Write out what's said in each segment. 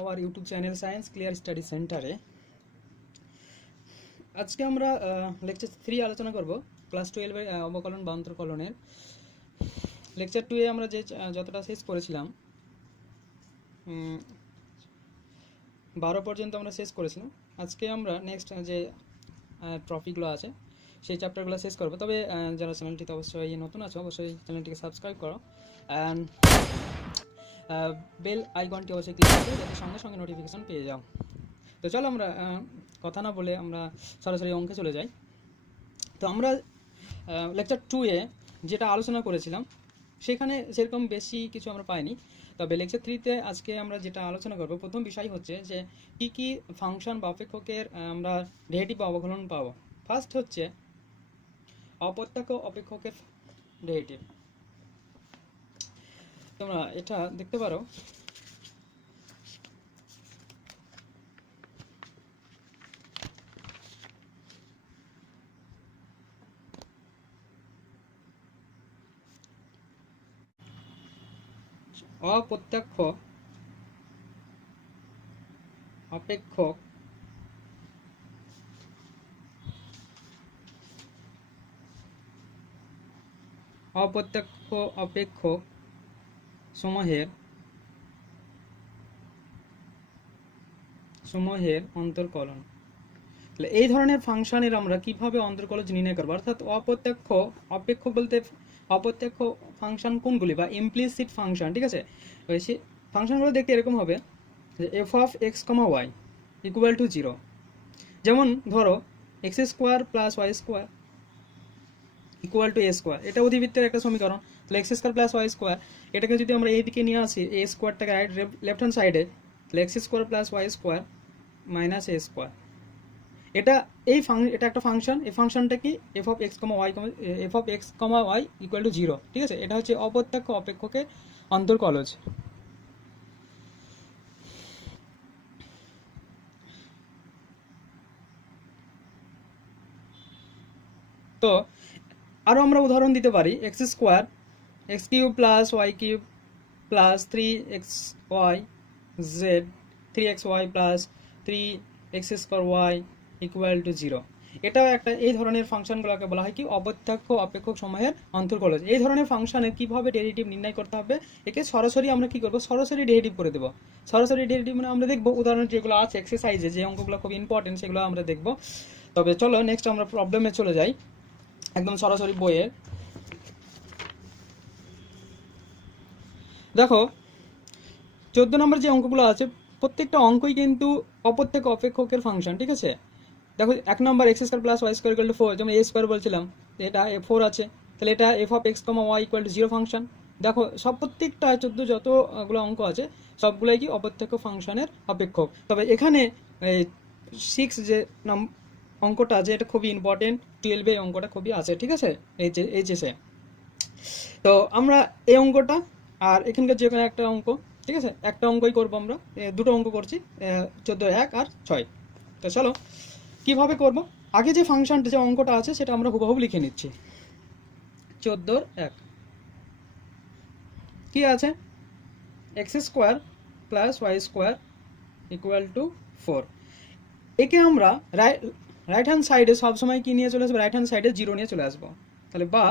Our YouTube channel science clear study সেন্টারে। আজকে আমরা লেকচার 3 আলোচনা করব ক্লাস 12 এর অবকলন বা অন্তর্কলনের। লেকচার 2 এ আমরা যে যতটা শেষ করেছিলাম 12 পর্যন্ত আমরা শেষ করেছিলাম। আজকে আমরা নেক্সট যে টপিকগুলো আছে সেই চ্যাপ্টারগুলো শেষ করব। তবে যারা চ্যানেলটিতে অবশ্যই নতুন আছো অবশ্যই চ্যানেলটিকে সাবস্ক্রাইব করো অ্যান্ড বেল আইকনটি অবশ্যই ক্লিক করো যাতে সঙ্গে সঙ্গে নোটিফিকেশন পেয়ে যাও। তো চলো আমরা কথা না বলে আমরা সরাসরি অঙ্কে চলে যাই। তো আমরা লেকচার 2 এ যেটা আলোচনা করেছিলাম সেখানে সেরকম বেশি কিছু আমরা পাইনি। তবে লেকচার 3 তে আজকে আমরা যেটা আলোচনা করব প্রথম বিষয় হচ্ছে যে কি কি ফাংশন বা অপেক্ষকের আমরা ডেরিভেটিভ বা অবকলন পাবো। ফার্স্ট হচ্ছে অপ্রত্যক্ষ অপেক্ষকের ডেরিভেটিভ। তোমরা এটা দেখতে পারো, অপ্রত্যক্ষ অপেক্ষক অপ্রত্যক্ষ অপেক্ষক সমূহের অন্তর্কলন। তাহলে এই ধরনের ফাংশনের আমরা কিভাবে অন্তর্কলন নির্ণয় করব, অর্থাৎ অপ্রত্যক্ষ অপেক্ষক বলতে অপ্রত্যক্ষ ফাংশন কোনগুলি বা ইমপ্লিসিট ফাংশন, ঠিক আছে। সেই ফাংশনগুলো দেখতে এরকম হবে যে f of x comma y equal to 0। যেমন ধরো x square plus y square equal to a square, এটা অধিবৃত্তের একটা সমীকরণ। তাহলে x square plus y square এটাকে যদি আমরা এই দিকে নিয়ে আসি, এ স্কোয়ারটাকে রাইট লেফট হ্যান্ড সাইডে, তাহলে x square plus y square minus a square. এটা এটা একটা ফাংশন। এই ফাংশনটা কি f of x comma y equal to 0, ঠিক আছে। এটা হচ্ছে অপ্রত্যক্ষ অপেক্ষকের অন্তর্কলজ। তো আরও আমরা উদাহরণ দিতে পারি, x square x cube plus y cube plus 3xy z 3xy plus 3x square y equal to 0। এটাও একটা এই ধরনের ফাংশনগুলোকে বলা হয় কি অপ্রত্যক্ষ অপেক্ষক সমূহের অন্তর্কলজ। এই ধরনের ফাংশনের কিভাবে ডেরিভেটিভ নির্ণয় করতে হবে, একে সরাসরি আমরা কি করব, সরাসরি ডেরিভেটিভ করে দেবো। সরাসরি ডেরিভেটিভ মানে আমরা দেখবো উদাহরণ যেগুলো আছে এক্সারসাইজে, যে অঙ্কগুলো খুব ইম্পর্টেন্ট সেগুলো আমরা দেখবো। তবে চলো নেক্সট আমরা প্রবলেমে চলে যাই, একদম সরাসরি বইয়ের। দেখো 14 নম্বর যে অঙ্কগুলো আছে প্রত্যেকটা অঙ্কই কিন্তু অপ্রত্যক্ষ অপেক্ষকের ফাংশন, ঠিক আছে। দেখো 1 নম্বর x square plus y square equal to 4, যেমন এ স্কোয়ার বলছিলাম, এটা 4 আছে, তাহলে এটা f of x comma y equal to 0 function. দেখো সব প্রত্যেকটা 14 যতগুলো অঙ্ক আছে সবগুলোই কি অপ্রত্যক্ষ ফাংশনের অপেক্ষক। তবে এখানে 6 যে অঙ্কটা আছে এটা খুবই ইম্পর্টেন্ট, 12 এই অঙ্কটা খুবই আছে, ঠিক আছে, এইচএসে। তো আমরা এই অঙ্কটা আর এখানকার যে কোনো একটা অঙ্ক, ঠিক আছে, একটা অঙ্কই করবো আমরা, দুটো অঙ্ক করছি, 14, 1 আর 6। তো চলো কিভাবে করব, আগে যে ফাংশনটা যে অঙ্কটা আছে সেটা আমরা হুবহু লিখে নিচ্ছি। 14, 1 কি আছে, x square plus y square equal to 4। একে আমরা রাইট হ্যান্ড সাইডে সবসময় কি নিয়ে চলে আসবো, রাইট হ্যান্ড সাইডে 0 নিয়ে চলে আসবো। তাহলে বা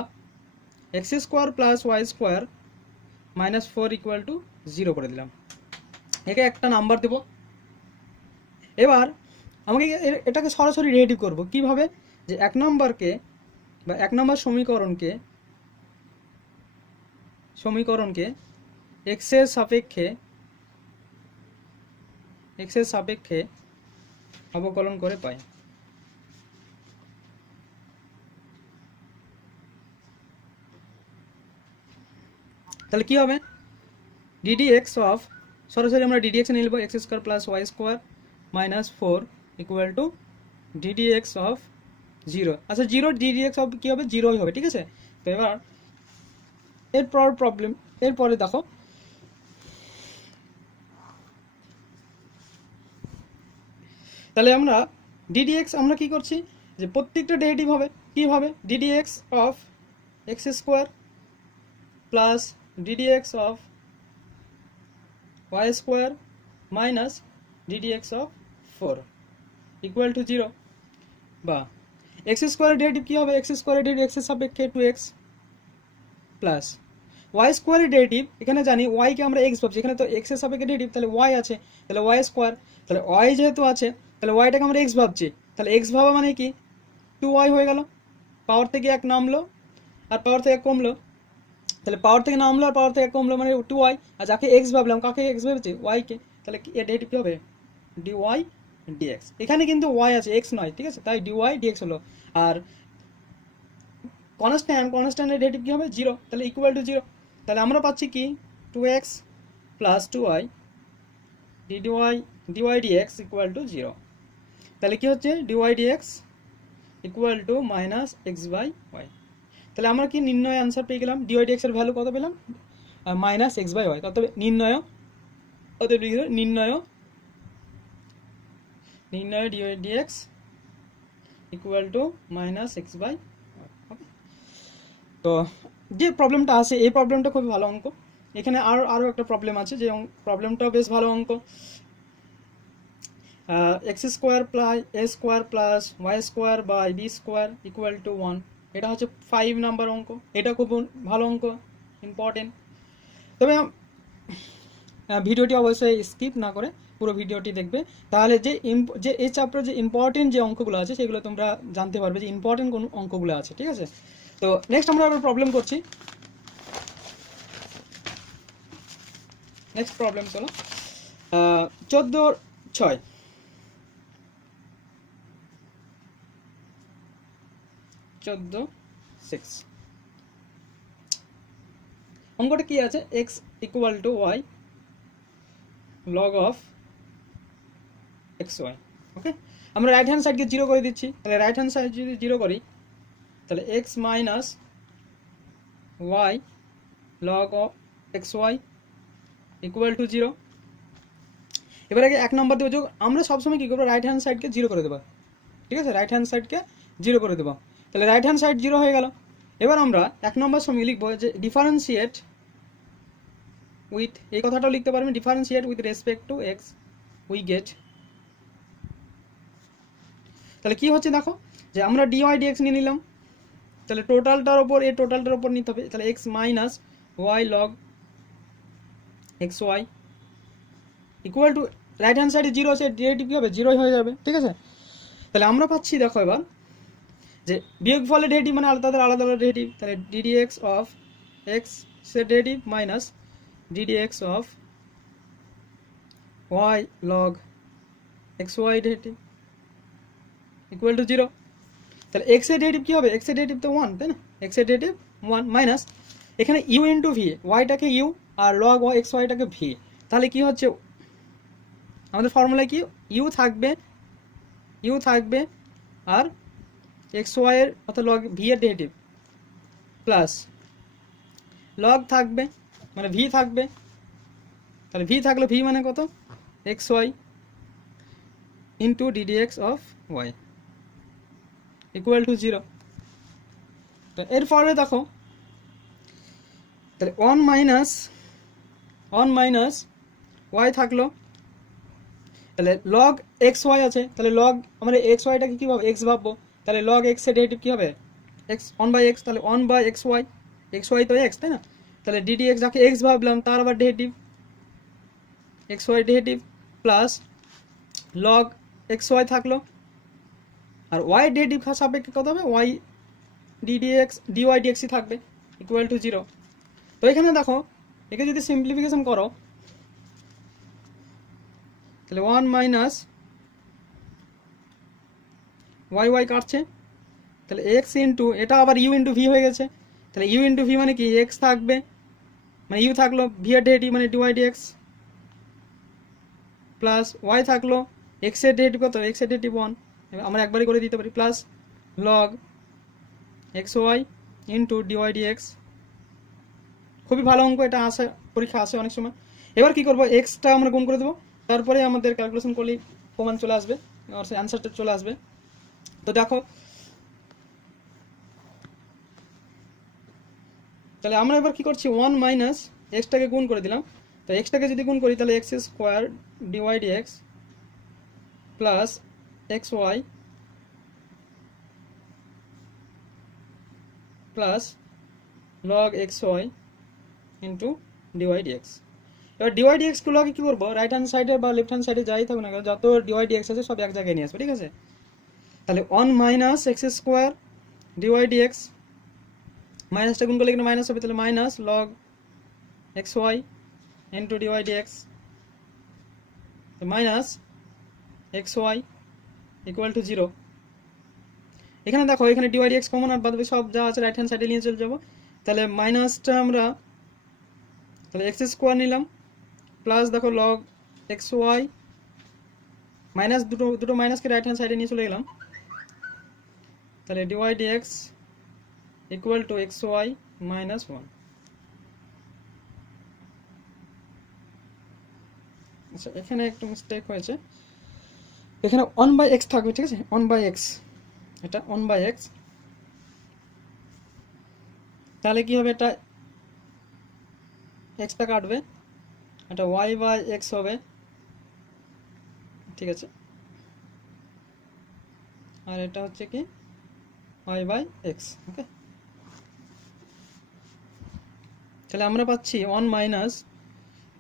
x square plus y square minus 4 equal to 0 করে দিলাম। একে একটা নাম্বার দেব। এবার আমাকে এটাকে সরাসরি ডেরিভেটিভ করব কিভাবে, যে 1 নম্বরকে বা 1 নম্বর সমীকরণকে এক্স এর সাপেক্ষে অবকলন করে পাই। তাহলে কি হবে, ডিডিএক্স অফ, সরাসরি আমরা ডিডিএক্স নিয়ে নেব, x square plus y square minus 4 equal to d d x of 0। আচ্ছা 0 ডিডিএক্স অফ কী হবে, 0ই হবে, ঠিক আছে। তো এবার এরপরে দেখো তাহলে আমরা ডিডিএক্স আমরা কি করছি, যে প্রত্যেকটা ডেরিভেটিভ হবে কীভাবে, d d x of x square plus d d x of y square minus ddx of 4 equal to 0, বা এক্স স্কোয়ারের ডেরিভেটিভ কী হবে, এক্স স্কোয়ারের ডেরিভেটিভ এক্সের সাপেক্ষে 2x প্লাস ওয়াই স্কোয়ারের ডেরিভেটিভ, এখানে জানি ওয়াইকে আমরা এক্স ভাবছি, এখানে তো এক্সের সাপেক্ষে ডেরিভেটিভ, তাহলে ওয়াই আছে, তাহলে ওয়াই স্কোয়ার, তাহলে ওয়াই যেহেতু আছে তাহলে ওয়াইটাকে আমরা এক্স ভাবছি, তাহলে এক্স ভাবা মানে কি 2y হয়ে গেল, পাওয়ার থেকে 1 নামলো আর পাওয়ার থেকে 1 কমলো, তাহলে পাওয়ার থেকে নামলো আর পাওয়ার থেকে 1 কমলো মানে 2y, আর যাকে এক্স ভাবলাম কাকে এক্স ভেবেছি ওয়াইকে, তাহলে এর ডেরিভেটিভ কী হবে dy dx, এখানে কিন্তু y আছে x নয়, ঠিক আছে, তাই dy dx হলো, আর কনস্ট্যান্টের ডেরিভেটিভ কী হবে 0, তাহলে ইকুয়াল টু 0, তাহলে আমরা পাচ্ছি কি 2x plus 2y dy dx equal to 0, তাহলে কি হচ্ছে dy dx equal to minus x by y, তাহলে আমরা কি নির্ণয় আনসার পেয়ে গেলাম, dy dx এর ভ্যালু কত পেলাম মাইনাস এক্স বাই ওয়াই, অতএব নির্ণয় dy dx equal to minus x by y. তো যে প্রবলেমটা আছে এই প্রবলেমটা খুবই ভালো অঙ্ক, এখানে আরও একটা প্রবলেম আছে যে প্রবলেমটাও বেশ ভালো অঙ্ক, x square plus a square plus y square by b square equal to 1, এটা হচ্ছে 5 নাম্বার অঙ্ক, এটা খুব ভালো অঙ্ক, ইম্পর্টেন্ট। তবে ভিডিওটি অবশ্যই স্কিপ না করে পুরো ভিডিওটি দেখবে, তাহলে যে এই চ্যাপ্টারে যে ইম্পর্টেন্ট যে অঙ্কগুলো আছে সেগুলো তোমরা জানতে পারবে যে ইম্পর্টেন্ট কোন অঙ্কগুলো আছে, ঠিক আছে। তো নেক্সট আমরা আবার প্রবলেম করছি, নেক্সট প্রবলেম চলো 14/6, অঙ্কটা কি আছে, x equal to y log of x y, okay. আমরা রাইট হ্যান্ড সাইডকে 0 করে দিচ্ছি, তাহলে রাইট হ্যান্ড সাইড যদি 0 করি তাহলে x minus y log of x y equal to 0। এবার আগে 1 নম্বর দেবো, আমরা সবসময় কী করবো রাইট হ্যান্ড সাইডকে 0 করে দেবো, ঠিক আছে, রাইট হ্যান্ড সাইডকে 0 করে দেবো, তাহলে রাইট হ্যান্ড সাইড 0 হয়ে গেল। এবার আমরা 1 নম্বর সময় লিখবো যে ডিফারেন্সিয়েট উইথ, এই কথাটাও লিখতে পারবেন, differentiate with respect to x we gate, তাহলে কি হচ্ছে দেখো যে আমরা dy dx নিয়ে নিলাম, তাহলে টোটালটার ওপর এই টোটালটার ওপর নিতে হবে, তাহলে x minus y log x y equal to right hand সাইডে 0 আছে, ডেরিভেটিভ কী হবে 0 হয়ে যাবে, ঠিক আছে। তাহলে আমরা পাচ্ছি দেখো এবার যে বিয়োগ ফলের ডেরিভেটিভ মানে আলাদা আলাদা ডেরিভেটিভ, তাহলে ddx অফ এক্স এর derivative minus ddx of y log x y derivative equal to 0, তাহলে এক্স এর ডেরিভেটিভ কী হবে, এক্স এর ডেরিভেটিভ তো 1, তাই না, এক্স এর ডেরিভেটিভ 1 মাইনাস এখানে ইউ ইন্টু ভি, ওয়াইটাকে ইউ আর লগ ওয়াই এক্স ওয়াইটাকে ভি, তাহলে কি হচ্ছে আমাদের ফর্মুলা কি ইউ থাকবে আর এক্স ওয়াইয়ের অর্থাৎ লগ ভি এর ডেরিভেটিভ প্লাস লগ থাকবে মানে ভি থাকবে, তাহলে ভি থাকলে ভি মানে কত x y into ddx of y equal to 0। তো এরপরে দেখো তাহলে 1 মাইনাস ওয়াই থাকলো, তাহলে লগ এক্স ওয়াই আছে, তাহলে লগ আমরা এক্স ওয়াইটাকে কী ভাবো এক্স ভাববো, তাহলে লগ এক্স এর ডেরিভেটিভ কী হবে এক্স 1/x, তাহলে 1/এক্স ওয়াই তো এক্স, তাই না, তাহলে ddx যাকে এক্স ভাবলাম তার আবার derivative x y derivative plus log x y থাকলো, আর ওয়াই ডেরিভেটিভ সাপেক্ষে কত হবে ওয়াই dy dxই থাকবে ইকুয়াল টু 0। তো এখানে দেখো একে যদি সিম্পলিফিকেশন করো তাহলে 1 মাইনাস ওয়াই কাটছে, তাহলে এক্স ইন্টু এটা আবার ইউ ইন্টু ভি হয়ে গেছে, তাহলে ইউ ইন্টু ভি মানে কি এক্স থাকবে মানে ইউ থাকলো ভি এর ডেরিভেটিভ মানে dy dx প্লাস ওয়াই থাকলো এক্স এর ডেরিভেটিভ কত এক্স এর ডেরিভেটিভ 1, আমরা একবারই করে দিতে পারি plus log x y into dy dx, খুবই ভালো অঙ্ক, এটা আসে পরীক্ষা আসে অনেক সময়। এবার কি করবো এক্সটা আমরা গুণ করে দেবো, তারপরে আমাদের ক্যালকুলেশন করলেই প্রমাণ চলে আসবে, অ্যান্সারটা চলে আসবে। তো দেখো তাহলে আমরা এবার কি করছি 1 মাইনাস এক্সটাকে গুণ করে দিলাম, তো এক্সটাকে যদি গুণ করি তাহলে x square dy dx plus xy plus log xy into dy dx। এবার dy dx গুলোকে কি করবো, রাইট হ্যান্ড সাইডে বা লেফট হ্যান্ড সাইডে যাই থাকুক না কেন, যত dy dx আছে সব এক জায়গায় নিয়ে আসবে, ঠিক আছে। তাহলে 1 minus x square dy dx, মাইনাসটা গুণ করলে এখানে মাইনাস হবে, তাহলে minus log xy into dy dx minus xy equal to 0। এখানে দেখো এখানে dy dx কমন, আর বাদ বাকি সব যা আছে রাইট হ্যান্ড সাইডে নিয়ে চলে যাবো। তাহলে মাইনাসটা আমরা তাহলে এক্স স্কোয়ার নিলাম প্লাস দেখো log xy মাইনাস দুটো মাইনাসকে রাইট হ্যান্ড সাইডে নিয়ে চলে গেলাম। তাহলে dy dx equal two xy minus 1। আচ্ছা এখানে একটু মিস্টেক হয়েছে, এখানে 1/x থাকবে, ঠিক আছে, 1/x, এটা 1/x। তাহলে কি হবে, এটা এক্সটা কাটবে, এটা y/x হবে, ঠিক আছে, আর এটা হচ্ছে কি y/x। ওকে, তাহলে আমরা পাচ্ছি 1 minus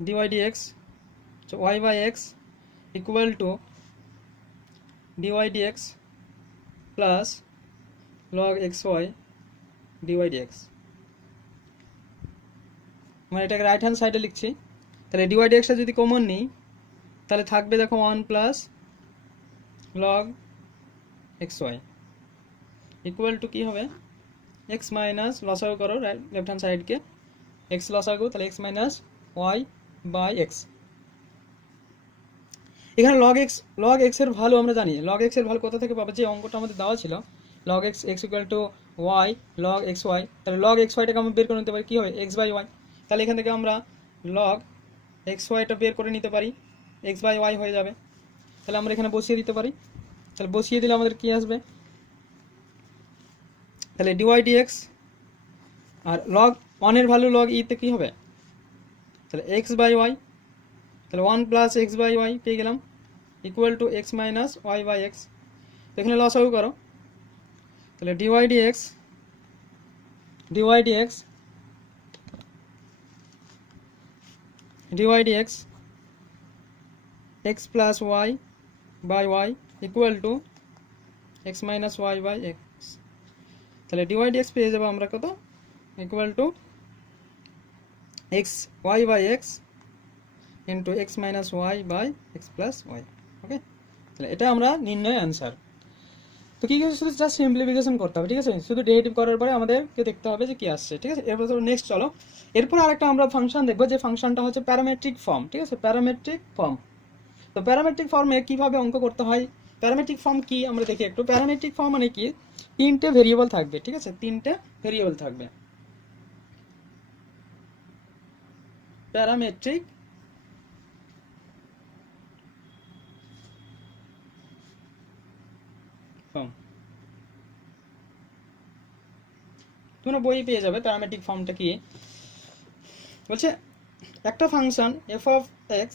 dy dx y/x equal to dy dx plus log xy dy dx। মানে এটাকে রাইট হ্যান্ড সাইডে লিখছি। তাহলে dy dxটা যদি কমন নিই তাহলে থাকবে দেখো 1 plus log xy equal to কি হবে, x মাইনাস লসাগু করো লেফট হ্যান্ড সাইডকে, x লসাগু, তাহলে x মাইনাস y/x। এখানে log x এর ভ্যালু আমরা জানি, log x এর ভ্যালু কোথা থেকে পাবো, যে অঙ্কটা আমাদের দেওয়া ছিল log x equal to y log xy। তাহলে log xyটাকে আমরা বের করে নিতে পারি, কি হবে x/y। তাহলে এখান থেকে আমরা log xyটা বের করে নিতে পারি, x/y হয়ে যাবে। তাহলে আমরা এখানে বসিয়ে দিতে পারি, তাহলে বসিয়ে দিলে আমাদের কি আসবে, তাহলে dy dx আর log 1 এর ভ্যালু log e তে কি হবে, তাহলে x/y, তাহলে 1 প্লাস x/y পেয়ে গেলাম equal to x minus y/x। তো এখানে লসাগু করো, তাহলে dy dx x plus y/y equal to x minus y/x। তাহলে dy dx পেয়ে যাবো আমরা কত, equal to x y/x into x minus y/x plus y। ওকে, তাহলে এটা আমরা নির্ণয় অ্যান্সার। তো কি কিছু শুধু জাস্ট সিম্পলিফিকেশন করতে হবে, ঠিক আছে, শুধু ডেরিভেটিভ করার পরে আমাদেরকে দেখতে হবে যে কি আসছে, ঠিক আছে। এরপর নেক্সট চলো, এরপর আরেকটা আমরা ফাংশন দেখবো, যে ফাংশনটা হচ্ছে প্যারামেট্রিক ফর্ম, ঠিক আছে, প্যারামেট্রিক ফর্ম। তো প্যারামেট্রিক ফর্মে কিভাবে অঙ্ক করতে হয়, প্যারামেট্রিক ফর্ম কি আমরা দেখি একটু। প্যারামেট্রিক ফর্ম মানে কি, তিনটে ভেরিয়েবল থাকবে, ঠিক আছে, তিনটে ভেরিয়েবল থাকবে। প্যারামেট্রিক ফর্ম তোমরা বই পেয়ে যাবে। প্যারামেট্রিক ফর্মটা কি বলছে, একটা ফাংশন f of x,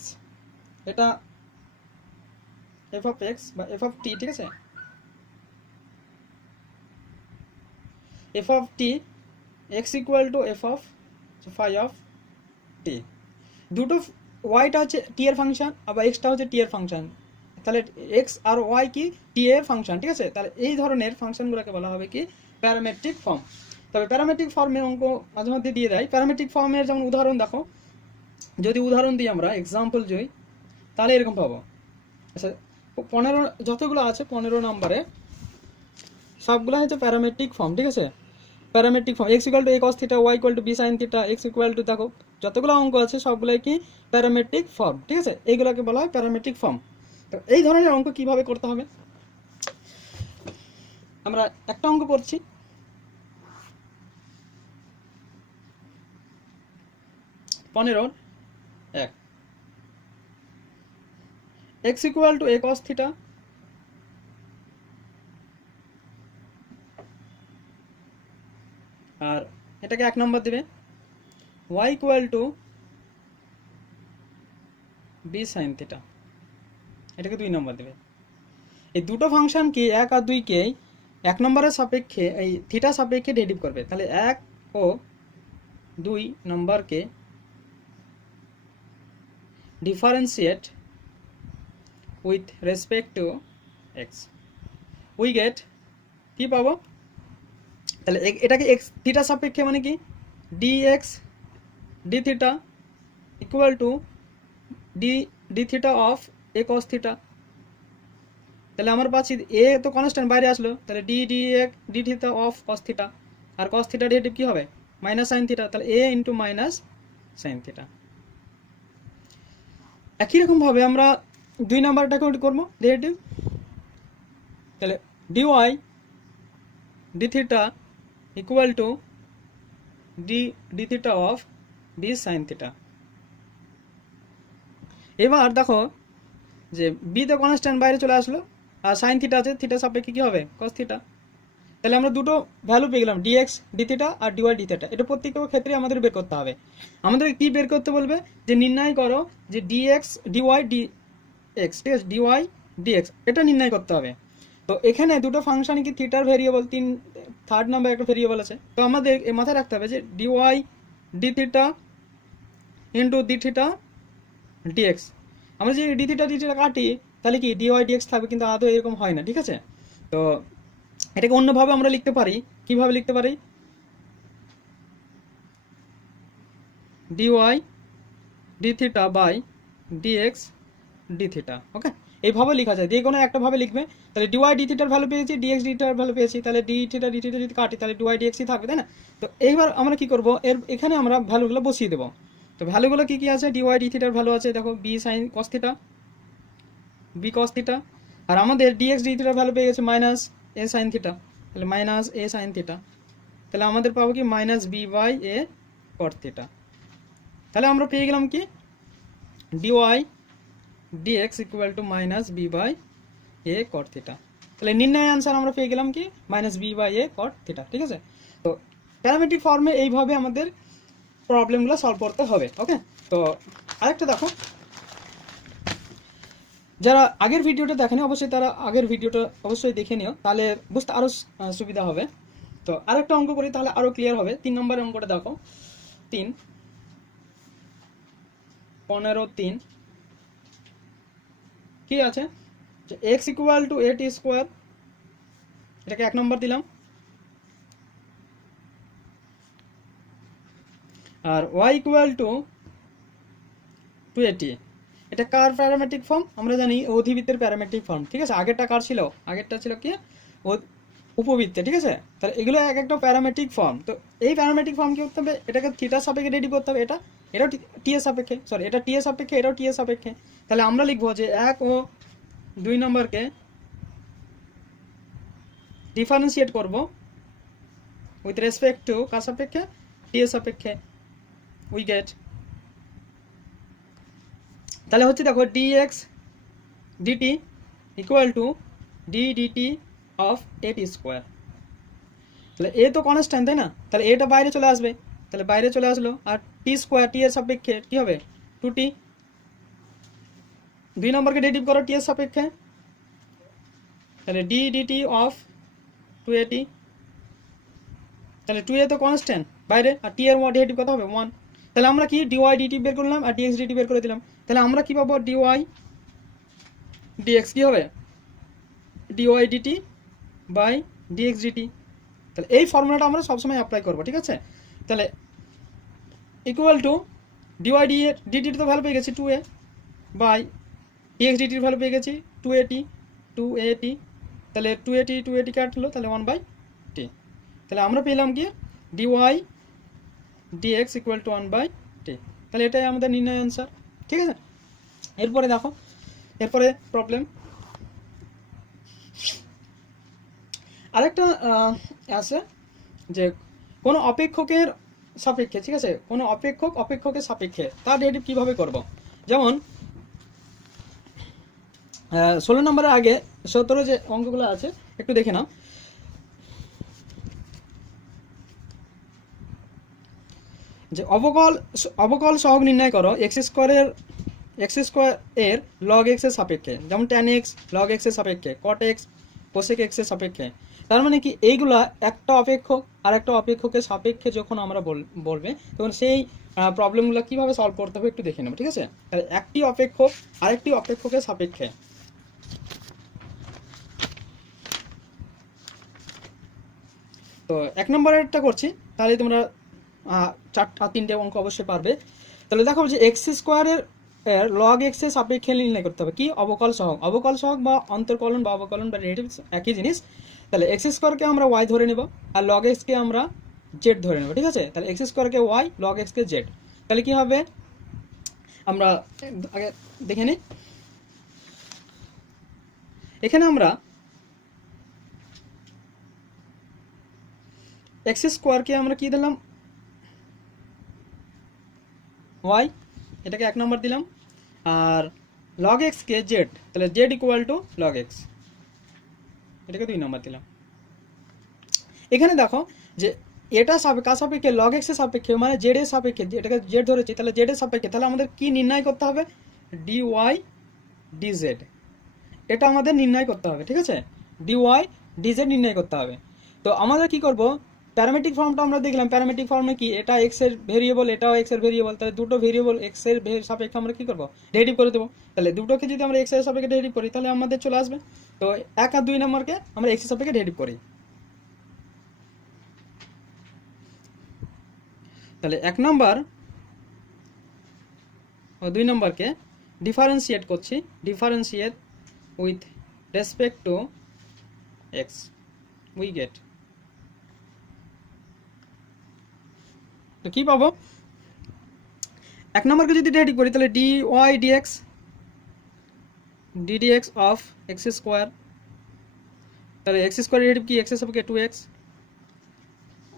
এটা f of x বা f of t, ঠিক আছে, f of t x equal to f of phi of t। দুটো yটা হচ্ছে t এর ফাংশন, আবার xটা হচ্ছে t এর ফাংশন, তাহলে x আর y কি t এর ফাংশন, ঠিক আছে। তাহলে এই ধরনের ফাংশনগুলোকে বলা হবে কি প্যারামেট্রিক ফর্ম। তবে প্যারামেট্রিক ফর্মে অঙ্ক মাঝে মধ্যে দিয়ে দেয়। প্যারামেট্রিক ফর্মের যেমন উদাহরণ দেখো, যদি উদাহরণ দিই আমরা এক্সাম্পল দিই তাহলে এরকম পাবো। আচ্ছা 15 যতগুলো আছে 15 নম্বরে সবগুলো হচ্ছে প্যারামেট্রিক ফর্ম, ঠিক আছে। Parametric form x equal to a cos theta, y equal to b sin theta, x equal two, দেখো যতগুলো অঙ্ক আছে সবগুলোই কি প্যারামেট্রিক ফর্ম, ঠিক আছে, এইগুলোকে বলা হয় প্যারামেট্রিক ফর্ম। তো এই ধরনের অঙ্ক কিভাবে করতে হবে, আমরা একটা অঙ্ক করছি, পনেরোর 1, x equal to a cos theta, আর এটাকে 1 নম্বর দিবে, y equal to b sin theta. এটাকে 2 নম্বর দেবে। এই দুটো ফাংশন কি 1 আর 2 কে 1 নম্বরের সাপেক্ষে এই থিটা সাপেক্ষে ডেরিভ করবে, তাহলে 1 ও 2 নম্বরকে differentiate with respect to x, we get কি পাবো, তাহলে এটাকে এক্স থিটা সাপেক্ষে মানে কি dx d theta equal to d theta of a cos theta. তাহলে আমার পাচ্ছি এ তো কনস্ট্যান্ট বাইরে আসলো, তাহলে d theta of cos theta, আর cos থিটা ডেরিভেটিভ কি হবে মাইনাস সাইন থিটা, তাহলে a into minus sine theta. একই রকম ভাবে আমরা 2 নাম্বারটাকে করবো ডেরিভেটিভ, তাহলে dy d theta equal to d theta of d sine theta. এবার দেখো যে বি তে কনস্ট্যান্ট বাইরে চলে আসলো, আর সাইন থিটা আছে, থিটা সাপেক্ষে কি হবে cos থিটা। তাহলে আমরা দুটো ভ্যালু পেয়ে গেলাম dx d থিটা আর dy d থিটা। এটা প্রত্যেকটা ক্ষেত্রে আমাদের বের করতে হবে। আমাদের কি বের করতে বলবে যে নির্ণয় করো যে dx dy dx, ঠিক আছে, dy dx এটা নির্ণয় করতে হবে। তো এখানে দুটো ফাংশন কি থিটার ভেরিয়েবল, থার্ড নাম্বার একটা ভেরিয়েবল আছে, তো আমাদের মাথায় রাখতে হবে যে dy d theta into d theta dx। আমরা যদি d থিটা d থিটা কাটি তাহলে কি dy dx থাকবে, কিন্তু আদৌ এরকম হয় না, ঠিক আছে। তো এটাকে অন্যভাবে আমরা লিখতে পারি, কিভাবে লিখতে পারি, dy d theta by dx d theta. Okay, এইভাবে লেখা যায়, যে কোনো একটা ভাবে লিখবে। তাহলে dy d থিটার ভ্যালু পেয়েছি, dx d থিটার ভ্যালু পেয়েছি, তাহলে d থিটা d থিটা যদি কাটি তাহলে dy dx ই থাকবে, তাই না। তো এইবার আমরা কি করব, এখানে আমরা ভ্যালুগুলো বসিয়ে দেবো। তো ভ্যালুগুলো কি কি আছে, dy d থিটার ভ্যালু আছে দেখো b sin cos theta, b cos theta, আর আমাদের dx d থিটার ভ্যালু পেয়ে গেছে মাইনাস a sin থিটা, তাহলে মাইনাস a sin থিটা। তাহলে আমাদের পাবো কি minus b by a cot theta. তাহলে আমরা পেয়ে গেলাম কি dy dx equal to minus b by a cot theta. তাহলে নির্ণয় আনসার আমরা পেয়ে গেলাম কি minus b by a cot theta, ঠিক আছে। তো প্যারামেট্রিক ফর্মে এইভাবে আমাদের প্রবলেমগুলো সলভ করতে হবে। ওকে, তো আরেকটা দেখো, যারা আগের ভিডিওটা দেখেনি অবশ্যই তারা আগের ভিডিওটা অবশ্যই দেখে নিও, তাহলে বুঝতে আরও সুবিধা হবে। তো আরেকটা অঙ্ক করি তাহলে আরও ক্লিয়ার হবে। 3 নম্বরের অঙ্কটা দেখো, 3 কি আছে যে x equal to a t square, এটাকে 1 নম্বর দিলাম, আর y ইকুয়াল টু 2at। এটা কার প্যারামেট্রিক ফর্ম আমরা জানি, অধিবৃত্তের প্যারামেট্রিক ফর্ম, ঠিক আছে। আগেরটা কার ছিল, আগেরটা ছিল কি উপবৃত্তে, ঠিক আছে। তাহলে এগুলো এক একটা প্যারামেট্রিক ফর্ম। তো এই প্যারামেট্রিক ফর্ম কি করতে হবে, এটাকে থিটার সাপেক্ষে রেডি করতে হবে, এটাও টি এর সাপেক্ষে, সরি এটা টি এর সাপেক্ষে, এটাও টি এর সাপেক্ষে। তাহলে আমরা লিখবো যে 1 ও 2 নম্বরকে ডিফারেন্সিয়েট করব উইথ রেসপেক্ট টু কার সাপেক্ষে, টি এর সাপেক্ষে, উই গেট। তাহলে হচ্ছে দেখো dx dt equal to d dt of a t square. তাহলে এ তো কনস্ট্যান্ট, তাই না, তাহলে এটা বাইরে চলে আসবে, তাহলে বাইরে চলে আসলো, আর টি স্কোয়ার টি এর সাপেক্ষে কি হবে 2t। 2 নম্বরকে ডেরিভ করো টি এর সাপেক্ষে, তাহলে d dt অফ 2at। তাহলে 2a তো কনস্ট্যান্ট বাইরে, আর টি এর ডেরিভ কত হবে 1। তাহলে আমরা কি dy dt বের করলাম আর dx dt বের করে দিলাম। তাহলে আমরা কি পাবো dy dx কি হবে dy dt by dx dt। তাহলে এই ফর্মুলাটা আমরা সবসময় অ্যাপ্লাই করবো, ঠিক আছে। তাহলে ইকুয়াল টু dy dt তো ভ্যালু পেয়ে গেছি 2a বাই dx dt এর ভ্যালু পেয়ে গেছি 2at। তাহলে 2at কাটলো, তাহলে 1/t। তাহলে আমরা পেলাম কি dy dx equal two 1/t। তাহলে এটাই আমাদের নির্ণয় আনসার, ঠিক আছে। এরপরে দেখো, এরপরে প্রবলেম আরেকটা আছে যে কোনো অপেক্ষকের সাপেক্ষে, ঠিক আছে, কোনো অপেক্ষকের সাপেক্ষে তার ডেরিভেটিভ কিভাবে করব। যেমন 16 নম্বরের আগে 17 যে অঙ্কগুলো আছে একটু দেখে নাও। যে অবকল সহগ নির্ণয় করো x স্কোয়ারের এক্স স্কোয়ার এর লগ এক্স এর সাপেক্ষে, যেমন ট্যান এক্স লগ এক্স এর সাপেক্ষে, কট এক্স কোসেক এক্স এর সাপেক্ষে। তার মানে কি এইগুলা একটা অপেক্ষক আর একটা অপেক্ষকের সাপেক্ষে যখন আমরা বলবে তখন সেই প্রবলেমগুলো কিভাবে সলভ করতে হবে একটু দেখে নেব, ঠিক আছে। তাহলে একটি অপেক্ষক আরেকটি অপেক্ষকের সাপেক্ষে। তো 1 নম্বরেরটা করছি, তাহলে তোমরা 3টে অঙ্ক অবশ্যই পারবে। তাহলে দেখো যে এক্স স্কোয়ারের লগ এক্স এর সাপেক্ষে নির্ণয় করতে হবে কি, অবকল সহগ। অবকল সহগ বা অন্তর্কলন বা অবকলন বা রিলেটিভ একই জিনিস। তাহলে এক্স স্কোয়ারকে আমরা ওয়াই ধরে নেব আর লগ এক্সকে আমরা জেড ধরে নেব, ঠিক আছে। তাহলে এক্স স্কোয়ারকে ওয়াই, লগ এক্সকে জেড। তাহলে কি হবে আমরা আগে দেখে নিই। এখানে আমরা এক্স স্কোয়ারকে আমরা কি দিলাম ওয়াই, এটাকে 1 নম্বর দিলাম, আর লগ এক্সকে জেড, তাহলে Z equal to log x, এটাকে 2 নম্বর দিলাম। এখানে দেখো যে এটা কার সাপেক্ষে, লগ এক্স এর সাপেক্ষে, মানে জেড এর সাপেক্ষে, এটাকে জেড ধরেছি, তাহলে জেড এর সাপেক্ষে। তাহলে আমাদের কি নির্ণয় করতে হবে, ডি ওয়াই ডি জেড, এটা আমাদের নির্ণয় করতে হবে, ঠিক আছে। ডি ওয়াই ডি জেড নির্ণয় করতে হবে। তো আমাদের কি করব, প্যারামেট্রিক ফর্মটা আমরা দেখলাম। প্যারামেট্রিক ফর্মে কি, এটা এক্স এর ভেরিয়েবল, এটাও এক্স এর ভেরিয়েবল, তাহলে দুটো ভেরিয়েবল এক্স এর সাপেক্ষে আমরা কি করব, ডেরিভ করে দেবো। তাহলে দুটোকে যদি আমরা এক্স এর সাপেক্ষে ডেরিভ করি তাহলে আমাদের চলে আসবে। তো 1 আর 2 নম্বরকে আমরা এক্স এর সাপেক্ষে ডেরিভ করি। তাহলে 1 নম্বর ও 2 নম্বরকে ডিফারেন্সিয়েট করছি, differentiate with respect to x, we get. তো কি পাবো, 1 নম্বরকে যদি ডেরিভ করি তাহলে d y d x, d dx of x square. তাহলে এক্স স্কোয়ার ডেরিভ কি, এক্স এর সাপেক্ষে 2x,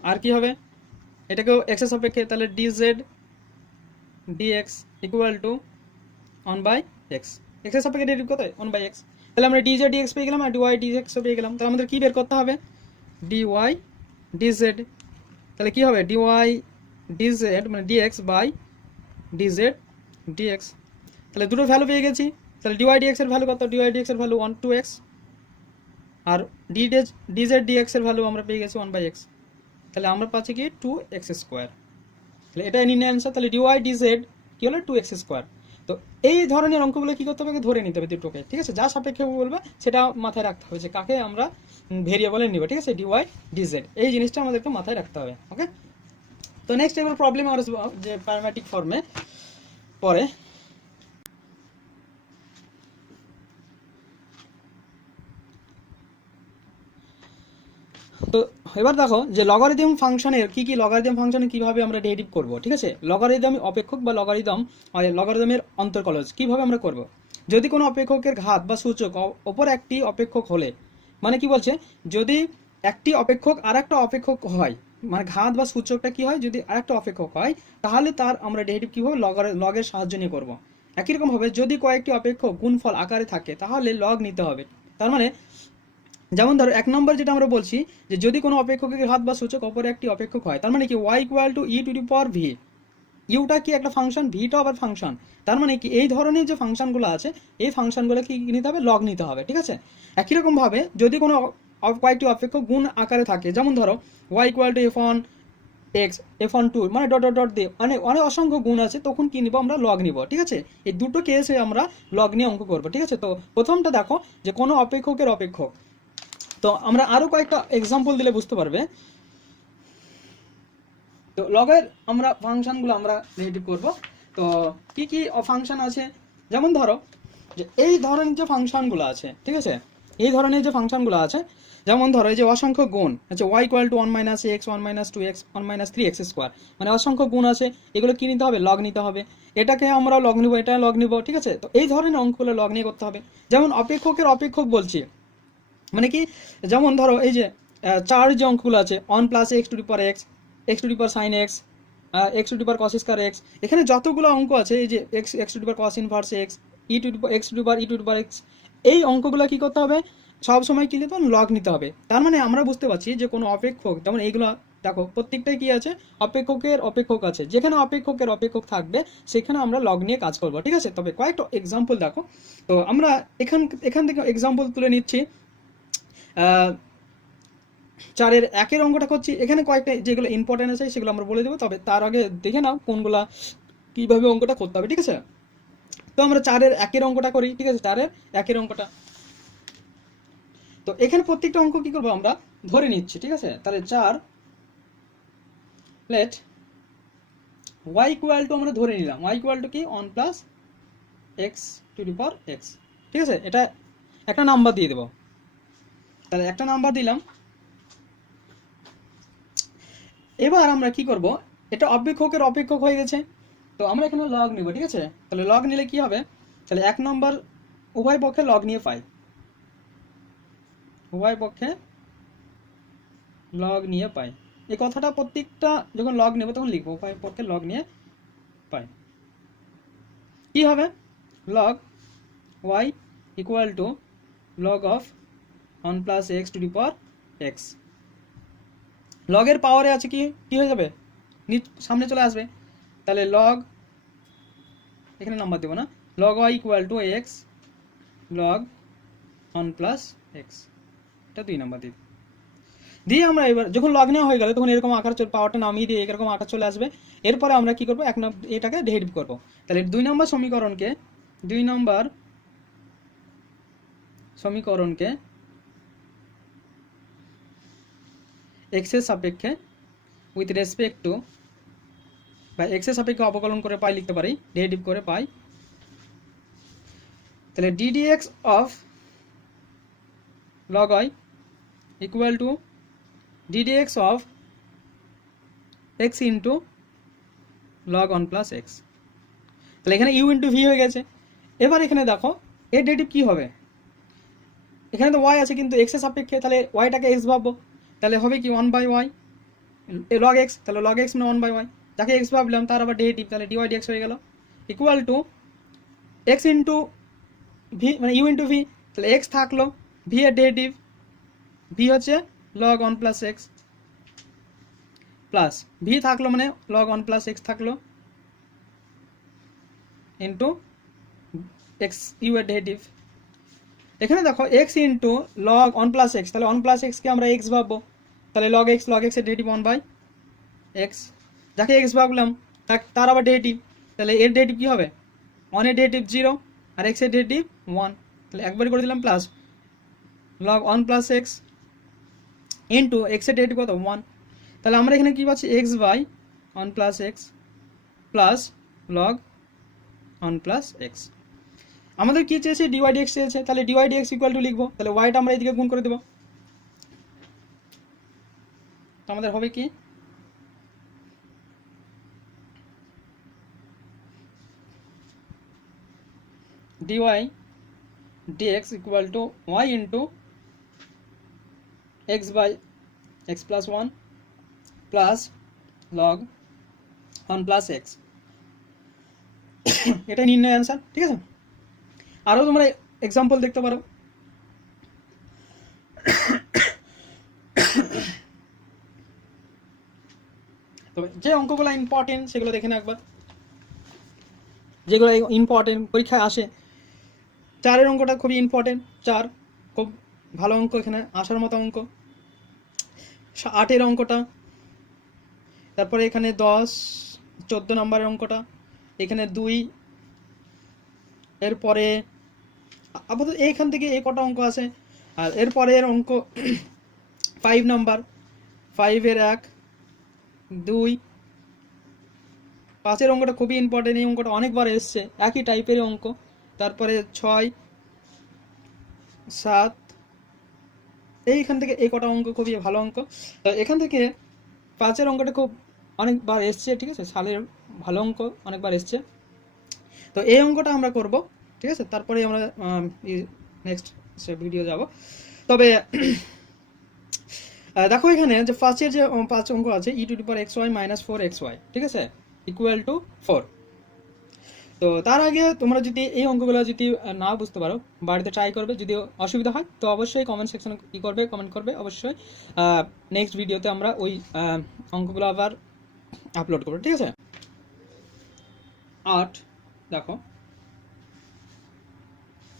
আর কি হবে এটাকেও এক্স এর সাপেক্ষে, তাহলে d z d x equal to 1/x, x এর সাপেক্ষে ডেরিভ কত 1/x। তাহলে আমরা ডি জেড ডিএক্স পেয়ে গেলাম আর ডি ওয়াই ডিএক্স পেয়ে গেলাম। তাহলে আমাদের কি বের করতে হবে, ডি ওয়াই ডি জেড। তাহলে কি হবে, ডি ওয়াই ডি জেড মানে d x by d z d x. তাহলে দুটো ভ্যালু পেয়ে গেছি। তাহলে ডি ওয়াই ডিএক্স এর ভ্যালু কত, ডি ওয়াই ডিএক্স এর ভ্যালু 2x, আর ডি জেড ডিএক্স এর ভ্যালু আমরা পেয়ে গেছি 1/x। তাহলে আমরা পাচ্ছি কি 2x স্কোয়ার। তাহলে এটাই নির্ণয় অ্যান্সার। তাহলে ডি ওয়াই ডি জেড কি হলো 2x স্কোয়ার। তো এই ধরনের অঙ্কগুলো কি করতে হবে, ধরে নিতে হবে দুটোকে, ঠিক আছে। যা সাপেক্ষে বলবে সেটা মাথায় রাখতে হবে যে কাকে আমরা ভেরিয়েবলে নিব, ঠিক আছে। ডি ওয়াই ডি জেড এই জিনিসটা আমাদেরকে মাথায় রাখতে হবে, ওকে। তো নেক্সট এবার প্রবলেম আমরা যে প্যারামেট্রিক ফর্মে পরে। তো এবার দেখো যে লগারিদম ফাংশনের কি লগারিদম ফাংশনে কিভাবে আমরা ডেরিভ করব, ঠিক আছে। লগারিদম অপেক্ষক বা লগারিদমের অন্তর্কলজ কিভাবে আমরা করব। যদি কোনো অপেক্ষকের ঘাত বা সূচক অপর একটি অপেক্ষক হলে, মানে কি বলছে, যদি একটি অপেক্ষক আর একটা অপেক্ষক হয়, মানে ঘাত বা সূচকটা কি হয়, যদি আরেকটা অপেক্ষক হয় তাহলে তার আমরা ডেরিভ কিভাবে লগের সাহায্য নিয়ে করব। একই রকম ভাবে যদি কয়েকটি অপেক্ষক গুণফল আকারে থাকে তাহলে লগ নিতে হবে। তার মানে যেমন ধরো 1 নম্বর যেটা আমরা বলছি যে যদি কোনো অপেক্ষকের ঘাত বা সূচক অপর একটি অপেক্ষক হয়, তার মানে কি y equal to e to the power v. ইউটা কি একটা ফাংশন, ভিটা আবার ফাংশন। তার মানে কি এই ধরনের যে ফাংশনগুলো আছে এই ফাংশনগুলো কি নিতে হবে, লগ নিতে হবে, ঠিক আছে। একই রকম ভাবে যদি কোনো কয়েকটি অপেক্ষক গুণ আকারে থাকে, যেমন ধরো y equal two f1 x f1 2 মানে ডট ডট ডট দিয়ে অনেক অসংখ্য গুণ আছে, তখন কি নিব আমরা, লগ নিব, ঠিক আছে। এই দুটো কেসে আমরা লগ নিয়ে অঙ্ক করবো, ঠিক আছে। তো প্রথমটা দেখো যে কোনো অপেক্ষকের অপেক্ষক, তো আমরা আরো কয়েকটা এক্সাম্পল দিলে বুঝতে পারবে। তো লগের আমরা ফাংশনগুলো আমরা রিলেটিভ করব। তো কি ফাংশন আছে, যেমন ধরো যে এই ধরনের যে ফাংশনগুলো আছে, ঠিক আছে, এই ধরনের যে ফাংশনগুলো আছে, যেমন ধরো এই যে অসংখ্য গুণ আছে, y equal to 1 minus x 1 minus 2x 1 minus 3x square, মানে অসংখ্য গুণ আছে, এগুলো কি নিতে হবে, লগ নিতে হবে। এটাকে আমরা লগ নিব, এটা লগ নিব, ঠিক আছে। তো এই ধরনের অঙ্কগুলো লগ নিয়ে করতে হবে। যেমন অপেক্ষকের অপেক্ষক বলছি, মানে কি, যেমন ধরো এই যে 4 যে অঙ্কগুলো আছে 1 plus x to the power x, x to the power sine x, x to the power cos square x, এখানে যতগুলো অঙ্ক আছে এই যে x to the power cos inverse x, e to the power x to the power e to the power x, এই অঙ্কগুলো কি করতে হবে, সব সময় কি নিতে হবে, লগ নিতে হবে। তার মানে আমরা বুঝতে পারছি যে কোনো অপেক্ষক, যেমন এইগুলো দেখো প্রত্যেকটাই কি আছে, অপেক্ষকের অপেক্ষক আছে, যেখানে অপেক্ষকের অপেক্ষক থাকবে সেখানে আমরা লগ নিয়ে কাজ করব, ঠিক আছে। তবে কয়েকটা এক্সাম্পল দেখো, তো আমরা এখান এখান থেকে এক্সাম্পল তুলে নিচ্ছি। 4-এর 1-এর অঙ্কটা করছি, এখানে কয়েকটা যেগুলো ইম্পর্টেন্ট আছে সেগুলো আমরা বলে দেবো, তবে তার আগে দেখে নাও কোনগুলা কিভাবে অঙ্কটা করতে হবে, ঠিক আছে। তো আমরা 4-এর 1-এর অঙ্কটা করি, ঠিক আছে, 4-এর 1-এর অঙ্কটা। তো এখানে প্রত্যেকটা অঙ্ক কি করবো আমরা ধরে নিচ্ছি, ঠিক আছে। তাহলে 4 লেট y ইকুয়াল টু আমরা ধরে নিলাম, y ইকুয়াল টু কি 1 plus x to the power x, ঠিক আছে। এটা একটা নাম্বার দিয়ে দেবো, তাহলে একটা নাম্বার দিলাম। এবার আমরা কি করব, এটা অপেক্ষকের অপেক্ষক হয়ে গেছে, তো আমরা এখানে লগ নিব, ঠিক আছে। তাহলে লগ নিলে কি হবে, তাহলে 1 নম্বর উভয় পক্ষে লগ নিয়ে পাই, উভয় পক্ষে লগ নিয়ে পাই, এই কথাটা প্রত্যেকটা যখন লগ নেব তখন লিখবো, উভয় পক্ষে লগ নিয়ে পাই। কি হবে, log y equal to log of 1 plus x to the power x. লগের পাওয়ারে আছে কি কি হয়ে যাবে, সামনে চলে আসবে, তাহলে লগ, এখানে নাম্বার দেবো না, log y equal to x log 1 plus x, এটা 2 নাম্বার দিয়ে আমরা এবার যখন লগ নেওয়া হয়ে গেল তখন এরকম আকার পাওয়ারটা নামিয়ে দিয়ে এরকম আকার চলে আসবে। এরপরে আমরা কি করবো, এটাকে ডেরিভেটিভ করবো। তাহলে 2 নম্বর সমীকরণকে এক্স এর সাপেক্ষে উইথ রেসপেক্ট টু, বা এক্স এর সাপেক্ষে অবকলন করে পাই লিখতে পারি, ডেরিভেটিভ করে পাই। তাহলে ddx of log y equal to ddx of x into log 1 plus x. তাহলে এখানে u ইন্টু ভি হয়ে গেছে। এবার এখানে দেখো এর ডেরিভেটিভ কি হবে, এখানে তো y আছে কিন্তু x এর সাপেক্ষে, তাহলে yটাকে x ভাববো, তাহলে হবে কি 1 বাই y log x, তাহলে log x মানে 1 বাই y, যাকে x ভাবলাম তার আবার ডেরিভেটিভ, তাহলে dy dx হয়ে গেল equal to x into V মানে u ইন্টু ভি, তাহলে x থাকলো, v এর ডেরিভেটিভ v হচ্ছে log 1 plus x, plus v থাকলো মানে log 1 প্লাস এক্স থাকলো ইন্টু এক্স ইউ এর ডেরিভেটিভ। এখানে দেখো x into log 1 plus x, তাহলে 1 প্লাস এক্সকে আমরা x ভাববো, তাহলে log x এর ডেরিভেটিভ 1 বাই এক্স, যাকে x ভাবলাম তার আবার ডেরিভেটিভ, তাহলে এর ডেরিভেটিভ কি হবে, 1 এর ডেরিভেটিভ 0 আর x এর ডেরিভেটিভ 1, তাহলে একবারই করে দিলাম plus log 1 plus x into x এর ডেরিভেটিভ কত 1, তাহলে আমরা এখানে কি পাচ্ছি x by 1 plus x plus log 1 plus x. আমাদের কি চেয়েছে, dy dx চেয়েছে, তাহলে dy dx ইকুয়াল টু লিখবো, তাহলে yটা আমরা এদিকে গুণ করে দেবো, তো আমাদের হবে কি dy dx equal to y into x by x plus 1 plus log 1 plus x, এটাই নির্ণয় অ্যান্সার, ঠিক আছে। আরও তোমরা এক্সাম্পল দেখতে পারো, তবে যে অঙ্কগুলো ইম্পর্টেন্ট সেগুলো দেখে না একবার, যেগুলো ইম্পর্টেন্ট পরীক্ষায় আসে। 4-এর অঙ্কটা খুবই ইম্পর্টেন্ট, 4 খুব ভালো অঙ্ক, এখানে আসার মতো অঙ্ক। 8-এর অঙ্কটা, তারপরে এখানে 10-14 নম্বরের অঙ্কটা, এখানে 2, এরপরে আপাতত এইখান থেকে এই কটা অঙ্ক আছে, আর এরপরের অঙ্ক 5 নাম্বার, 5-এর 1, 2, 5-এর অঙ্কটা খুবই ইম্পর্টেন্ট, এই অঙ্কটা অনেকবার এসছে, একই টাইপের অঙ্ক। তারপরে 6, 7, এইখান থেকে এই কটা অঙ্ক খুবই ভালো অঙ্ক। তো এখান থেকে 5-এর অঙ্কটা খুব অনেকবার এসছে, ঠিক আছে, সালের ভালো অঙ্ক অনেকবার এসছে, তো এই অঙ্কটা আমরা করব, ঠিক আছে। তারপরে আমরা নেক্সট ভিডিও যাব। তবে দেখো এখানে যে ফার্স্টের যে 5 অঙ্ক আছে, e two the power xy minus 4xy, ঠিক আছে, ইকুয়াল টু 4। তো তার আগে তোমরা যদি এই অঙ্কগুলো যদি না বুঝতে পারো, বাড়িতে ট্রাই করবে, যদি অসুবিধা হয় তো অবশ্যই কমেন্ট সেকশনে কি করবে, কমেন্ট করবে অবশ্যই। নেক্সট ভিডিওতে আমরা ওই অঙ্কগুলো আবার আপলোড করবো, ঠিক আছে। 8 দেখো,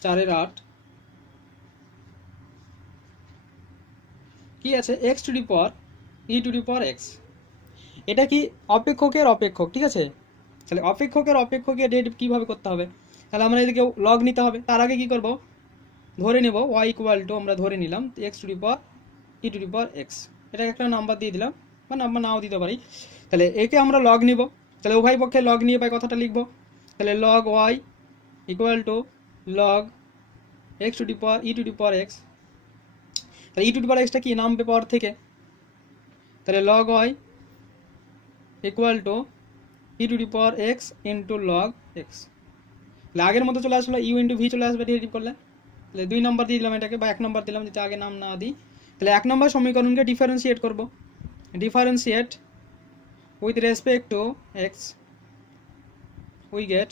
4-এর 8 কি আছে, x to the power e to the power x. এটা কি অপেক্ষকের অপেক্ষক, ঠিক আছে। তাহলে অপেক্ষকের অপেক্ষকের ডেরিভেটিভ কীভাবে করতে হবে, তাহলে আমরা এদিকে লগ নিতে হবে। তার আগে কি করব, ধরে নেব ওয়াই ইকুয়াল টু, আমরা ধরে নিলাম x to the power e to the power x, এটাকে একটা নাম্বার দিয়ে দিলাম বা নাম্বার নাও দিতে পারি। তাহলে একে আমরা লগ নিব, তাহলে উভয় পক্ষে লগ নিয়ে পাই কথাটা লিখবো। তাহলে log y equal to log x to the power e to the power x. তাহলে e to the power extra কি, নামবে পাওয়ার থেকে, তাহলে log y equal to e to the power x into log x. তাহলে আগের মতো চলে আসলো, ইউ ইন্টু ভি চলে আসবে ডেরিভেটিভ করলে। তাহলে 2 নম্বর দিয়ে দিলাম এটাকে, বা 1 নম্বর দিলাম যেটা আগে নাম না দিই। তাহলে 1 নম্বর সমীকরণকে ডিফারেন্সিয়েট করব, differentiate with respect to x, we get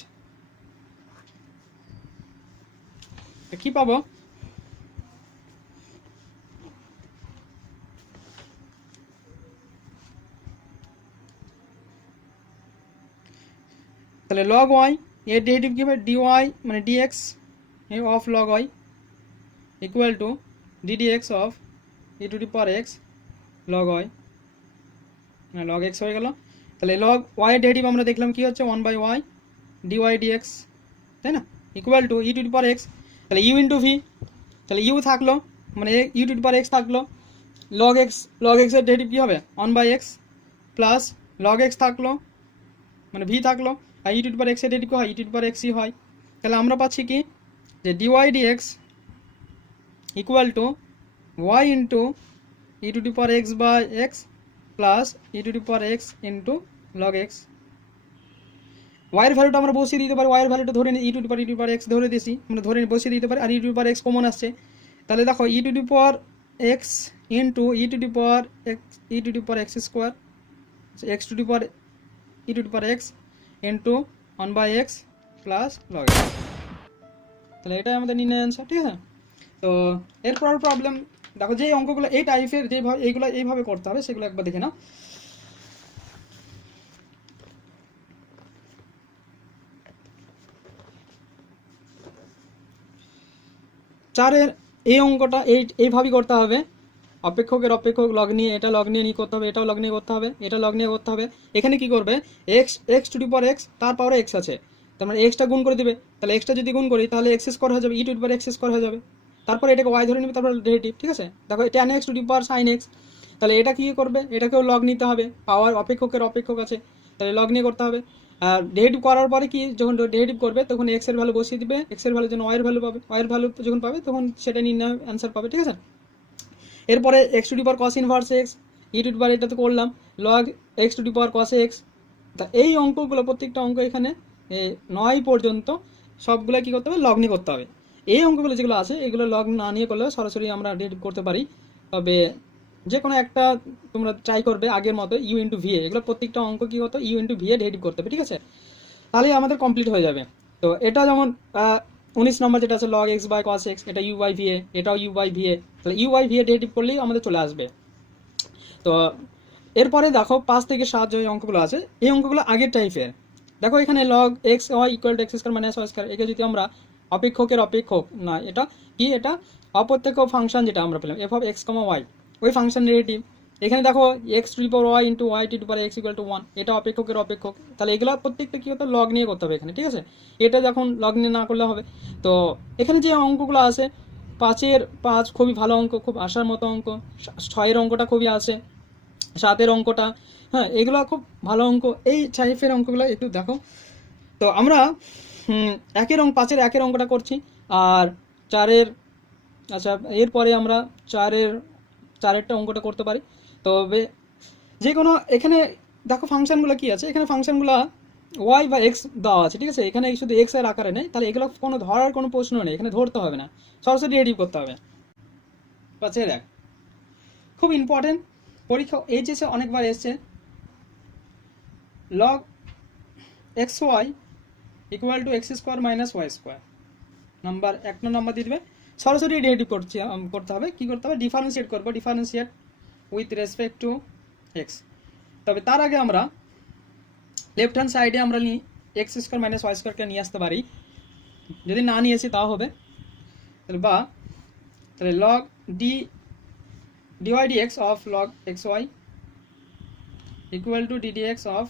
কি পাবো, তাহলে লগ ওয়াই এর ডেরিভেটিভ কি হবে, ডিওয়াই মানে d x of log y equal to d d x of e to the power x log y, log x হয়ে গেল। তাহলে লগ ওয়াই এর ডেরিভেটিভ আমরা দেখলাম কি হচ্ছে, 1/y ডিওয়াই ডিএক্স, তাই না, equal to e to the power x. তাহলে ইউ ইন্টু ভি, তাহলে ইউ থাকলো মানে u to the power x থাকলো, লগ এক্সের ডেরিভেটিভ কী হবে, 1/x প্লাস লগ এক্স থাকলো মানে ভি থাকলো, আর ই টু দি পাওয়ার এক্সের ডেরিভেটিভ হয় ই টু দি পাওয়ার এক্সই হয়। তাহলে আমরা পাচ্ছি কি, যে d y d x equal to y into e to the power x by x plus e to the power x into log x. ওয়াইয়ের ভ্যালুটা আমরা বসিয়ে দিতে পারি, ওয়াইয়ের ভ্যালুটা ধরে নিই ই টু দি পাওয়ার এক্স ধরে দিয়েছি, আমরা ধরে বসিয়ে দিতে পারি, আর e to the power x common আসছে। তাহলে দেখো e to the power x into e to the power x square, x to the power e to the power x into 1/x plus log x. তাহলে এটাই আমাদের নির্ণয় answer, ঠিক আছে। তো এরপর প্রবলেম দেখো, যে অঙ্কগুলো এই টাইপের যেভাবে এইগুলো এইভাবে করতে হবে সেগুলো একবার দেখে নাও। চারের এই অঙ্কটা এইভাবেই করতে হবে, অপেক্ষকের অপেক্ষক লগ নিয়ে, এটা লগ নিয়ে করতে হবে, এটাও লগ নিয়ে করতে হবে, এটা লগ নিয়ে করতে হবে। এখানে কি করবে, x to the power x, তার পাওয়ারে এক্স আছে, তার মানে এক্সটা গুণ করে দিবে। তাহলে এক্সটা যদি গুণ করি তাহলে এক্স স্কোয়ার হয়ে যাবে, e to the power x square হয়ে যাবে। তারপর এটাকে ওয়াই ধরে নিবে, তারপর ডেরিভেটিভ, ঠিক আছে। দেখো tan x to the power sine x, তাহলে এটা কি করবে, এটাকেও লগ নিতে হবে, পাওয়ার অপেক্ষকের অপেক্ষক আছে, তাহলে লগ নিয়ে করতে হবে। আর ডেরিভেটিভ করার পরে কি, যখন ডেরিভেটিভ করবে তখন এক্স এর ভ্যালু বসিয়ে দিবে, এক্স এর ভ্যালু যখন ওয়াই এর ভ্যালু পাবে, ওয়াই এর ভ্যালু যখন পাবে তখন সেটা নির্ণয় অ্যান্সার পাবে, ঠিক আছে। এরপরে x to the power cos inverse x, e to the power এটা তো করলাম, log x to the power cos x. তা এই অঙ্কগুলো প্রত্যেকটা অঙ্ক এখানে 9 পর্যন্ত সবগুলো কী করতে হবে, লগ নিয়ে করতে হবে। এই অঙ্কগুলো যেগুলো আছে এগুলো লগ না নিয়ে করলে সরাসরি আমরা ডেরিভেটিভ করতে পারি, তবে যে কোনো একটা তোমরা ট্রাই করবে আগের মতো ইউ ইন্টু ভিএ, এগুলো প্রত্যেকটা অঙ্ক কী করতে, ইউ ইন্টু ভিএ ডেরিভেটিভ করতে হবে, ঠিক আছে, তাহলেই আমাদের কমপ্লিট হয়ে যাবে। তো এটা যেমন 19 নম্বর যেটা আছে log x by cos x, এটা ইউ বাই ভিএ, এটাও ইউ বাই ভিএ, তাহলে ইউ বাই ভিএ ডেরিভেটিভ করলেই আমাদের চলে আসবে। তো এরপরে দেখো 5 থেকে 7 যে অঙ্কগুলো আছে এই অঙ্কগুলো আগের টাইপের। দেখো এখানে log x y equal to x square minus y square, একে যদি আমরা অপেক্ষকের অপেক্ষক না, এটা কি, এটা অপ্রত্যক্ষ ফাংশন যেটা আমরা পেলাম f of x comma y, ওই ফাংশন ডেরিভেটিভ। এখানে দেখো x to the power y into y to the power x equal to 1, এটা অপেক্ষকের অপেক্ষক। তাহলে এগুলো প্রত্যেকটা কী হতো, লগ নিয়ে করতে হবে এখানে, ঠিক আছে। এটা যখন লগ নিয়ে না করলে হবে। তো এখানে যে অঙ্কগুলো আছে 5-এর 5 খুবই ভালো অঙ্ক, খুব আসার মতো অঙ্ক, 6-এর অঙ্কটা খুবই আসে, 7-এর অঙ্কটা, হ্যাঁ এগুলো খুব ভালো অঙ্ক। এই টাইপের অঙ্কগুলো একটু দেখো। তো আমরা 5-এর 1-এর অঙ্কটা করছি, আর 4-এর, আচ্ছা এরপরে আমরা 4-এরটা অঙ্কটা করতে পারি। তবে যে কোনো এখানে দেখো ফাংশনগুলো কি আছে, এখানে ফাংশনগুলো ওয়াই বা এক্স দেওয়া আছে, ঠিক আছে। এখানে শুধু এক্স এর আকারে নেই, তাহলে এগুলো কোনো ধরার কোনো প্রশ্ন নেই, এখানে ধরতে হবে না, সরাসরি রেডি করতে হবে। 5-এর 1 খুব ইম্পর্টেন্ট, পরীক্ষা এইচএসে অনেকবার এসছে, log x y equal to x square minus y square. Number 1 number দিয়ে দেবে, সরাসরি ডেরিভেটিভ করতে হবে, কি করতে হবে, ডিফারেন্সিয়েট করবো, differentiate with respect to x. তবে তার আগে আমরা লেফট হ্যান্ড সাইডে আমরা এক্স স্কোয়ার মাইনাস ওয়াই স্কোয়ারকে নিয়ে আসতে পারি, যদি না নিয়েছি তাও হবে। তাহলে বা তাহলে log dy dx of log x y equal to ddx of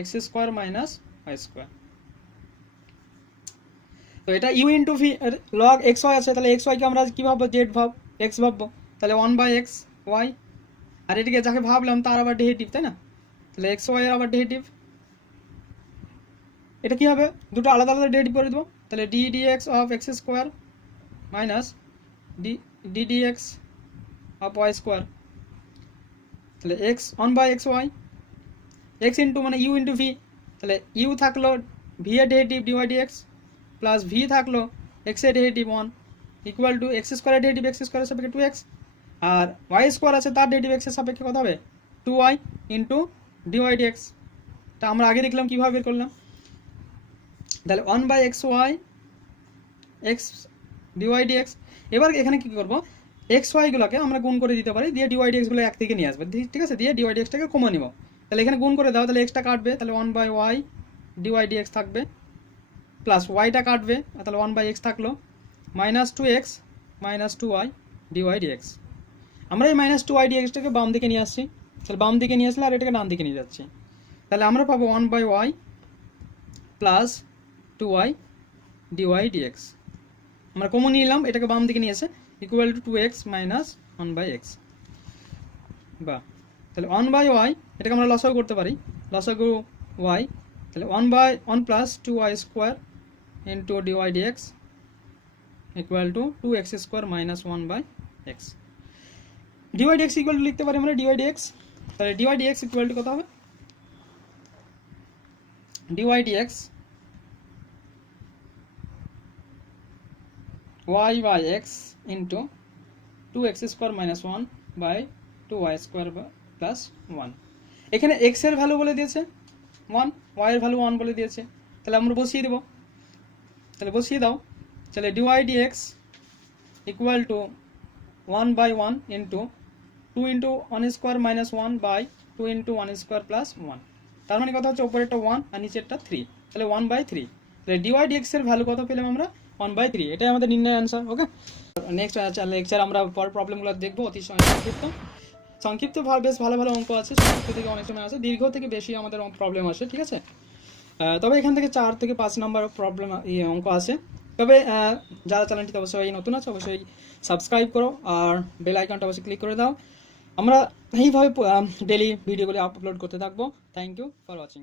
x square minus y square. তো এটা u into v log x y আছে, তাহলে এক্স ওয়াইকে আমরা কী ভাববো, জেড ভাব, এক্স ভাববো, তাহলে 1/x ওয়াই, আর এটিকে যাকে ভাবলাম তার আবার ডেরিভেটিভ, তাই না, তাহলে এক্স ওয়াই এর আবার ডেরিভেটিভ। এটা কি হবে, দুটো আলাদা আলাদা ডেরিভেটিভ করে দেবো, তাহলে d dx of x square minus d dx of y square, তাহলে x 1/x y, x into মানে ইউ ইন্টু ভি, তাহলে ইউ থাকলো ভি এর derivative dy dx plus v থাকলো এক্স এর ডেরিভেটিভ 1 ইকুয়াল টু এক্স স্কোয়ারের derivative x স্কোয়ারের সাপেক্ষে 2x, আর ওয়াই স্কোয়ার আছে তার ডেরিভেটিভ এক্সের সাপেক্ষে কত হবে, 2y ইন্টু ডিওয়াই ডিএক্স। তা আমরা আগে দেখলাম কীভাবে বের করলাম, তাহলে 1/x y x dy dx. এবার এখানে কী করবো, এক্স ওয়াইগুলোকে আমরা গুণ করে দিতে পারি, দিয়ে ডিওয়াই ডিএক্সগুলো এক থেকে নিয়ে আসবে, ঠিক আছে, দিয়ে ডিওয়াই ডিএক্সটাকে কমা নিব, তাহলে এখানে গুণ করে দাও, তাহলে এক্সটা কাটবে, তাহলে 1/y ডিওয়াই ডিএক্স থাকবে, প্লাস ওয়াইটা কাটবে, তাহলে 1/x থাকলো, minus 2x minus 2y d y d x. আমরা এই মাইনাস 2y ডিএক্সটাকে বাম দিকে নিয়ে আসছি, তাহলে বাম দিকে নিয়ে আসলে আর এটাকে ডান দিকে নিয়ে যাচ্ছি, তাহলে আমরা পাবো 1/y plus 2y d y d x. আমরা কমন নিলাম, এটাকে বাম দিকে নিয়ে এসে equal to 2x minus 1/x। বা তাহলে 1/y এটাকে আমরা লসাগু করতে পারি, লসাগু y, তাহলে 1/1 plus 2y square into d y d x equal to 2x square minus 1/x। D y d x equal to লিখতে পারি আমরা ডিওয়াই ডিএক্স, তাহলে ডিওয়াই ডিএক্স ইকুয়াল টু কত হবে, d y d x y by x into 2x square minus 1/2y square plus 1। এখানে x এর value বলে দিয়েছে 1, y এর ভ্যালু 1 বলে দিয়েছে, তাহলে আমরা বসিয়ে দেবো, তাহলে বসিয়ে দাও, তাহলে d y d x equal to 1/1 into 2 into 1 square minus 1/2 into 1 square plus 1, তার মানে কথা হচ্ছে ওপরেরটা 1 আর নিচেরটা 3, তাহলে 1/3। তাহলে ডিওয়াই ডিএক্স এর ভ্যালু কত পেলাম আমরা, 1/3, এটাই আমাদের নির্ণয় অ্যান্সার। ওকে, নেক্সট লেকচার আমরা পরের প্রবলেমগুলো দেখবো, অতি সংক্ষিপ্ত বেশ ভালো ভালো অঙ্ক আছে, সংক্ষিপ্ত থেকে অনেক সময় আসে, দীর্ঘ থেকে বেশি আমাদের প্রবলেম আসে, ঠিক আছে। তবে এখান থেকে 4 থেকে 5 নাম্বার প্রবলেম অঙ্ক আছে। তবে যারা চ্যানেলটিতে অবশ্যই নতুন আছে অবশ্যই সাবস্ক্রাইব করো আর বেল আইকনটা অবশ্যই ক্লিক করে দাও। আমরা এইভাবে ডেলি ভিডিওগুলি আপলোড করতে থাকবো। Thank you for watching.